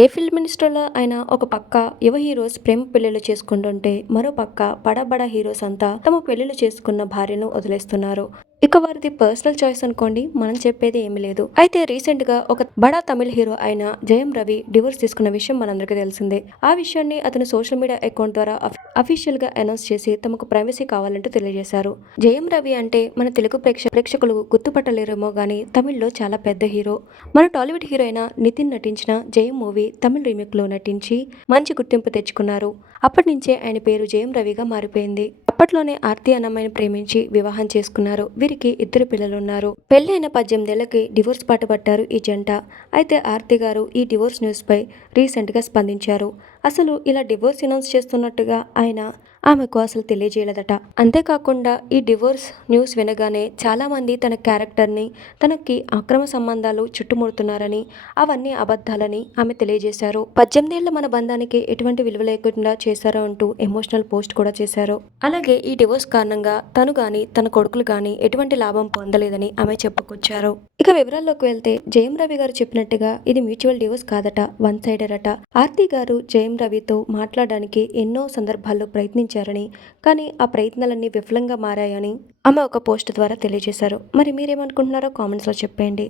A film మినిస్టర్లో అయినా ఒక పక్క యువ హీరోస్ ప్రేమ పెళ్ళిళ్ళు చేసుకుంటుంటే మరో పక్క బడా బడా హీరోస్ అంతా తమ పెళ్ళిళ్ళు చేసుకున్న భార్యను వదిలేస్తున్నారు. ఇక వారిది పర్సనల్ చాయిస్ అనుకోండి మనం చెప్పేది ఏమీ లేదు. అయితే రీసెంట్గా ఒక బడా తమిళ హీరో అయిన జయం రవి డివోర్స్ తీసుకున్న విషయం మనందరికీ తెలిసిందే. ఆ విషయాన్ని అతను సోషల్ మీడియా అకౌంట్ ద్వారా అఫీషియల్గా అనౌన్స్ చేసి తమకు ప్రైవసీ కావాలంటూ తెలియజేశారు. జయం రవి అంటే మన తెలుగు ప్రేక్ష ప్రేక్షకులు గుర్తుపట్టలేరేమో గానీ తమిళ్ళో చాలా పెద్ద హీరో. మన టాలీవుడ్ హీరో అయిన నితిన్ నటించిన జయం మూవీ తమిళ రీమేక్లో నటించి మంచి గుర్తింపు తెచ్చుకున్నారు. అప్పటి నుంచే ఆయన పేరు జయం రవిగా మారిపోయింది. అప్పట్లోనే ఆర్తి అన్నమ్మని ప్రేమించి వివాహం చేసుకున్నారు. వీరికి ఇద్దరు పిల్లలున్నారు. పెళ్ళైన పద్దెనిమిదేళ్ళకి డివోర్స్ పాట పట్టారు ఈ జంట. అయితే ఆర్తి గారు ఈ డివోర్స్ న్యూస్పై రీసెంట్గా స్పందించారు. అసలు ఇలా డివోర్స్ అనౌన్స్ చేస్తున్నట్టుగా ఆయన ఆమెకు అసలు తెలియజేయలేదట. అంతేకాకుండా ఈ డివోర్స్ న్యూస్ వినగానే చాలామంది తన క్యారెక్టర్ని తనకి అక్రమ సంబంధాలు చుట్టుముడుతున్నారని అవన్నీ అబద్ధాలని ఆమె తెలియజేశారు. పద్దెనిమిదేళ్ళ మన బంధానికి ఎటువంటి విలువ లేకుండా చేశారో అంటూ ఎమోషనల్ పోస్ట్ కూడా చేశారు. అలాగే ఈ డివోర్స్ కారణంగా తను కానీ తన కొడుకులు కానీ ఎటువంటి లాభం పొందలేదని ఆమె చెప్పుకొచ్చారు. ఇక వివరాల్లోకి వెళ్తే జయం రవి గారు చెప్పినట్టుగా ఇది మ్యూచువల్ డివోర్స్ కాదట వన్ సైడర్ అట. ఆర్తి గారు జయం రవితో మాట్లాడడానికి ఎన్నో సందర్భాల్లో ప్రయత్నించారని కానీ ఆ ప్రయత్నాలన్నీ విఫలంగా మారాయని ఆమె ఒక పోస్ట్ ద్వారా తెలియజేశారు. మరి మీరేమనుకుంటున్నారో కామెంట్స్లో చెప్పండి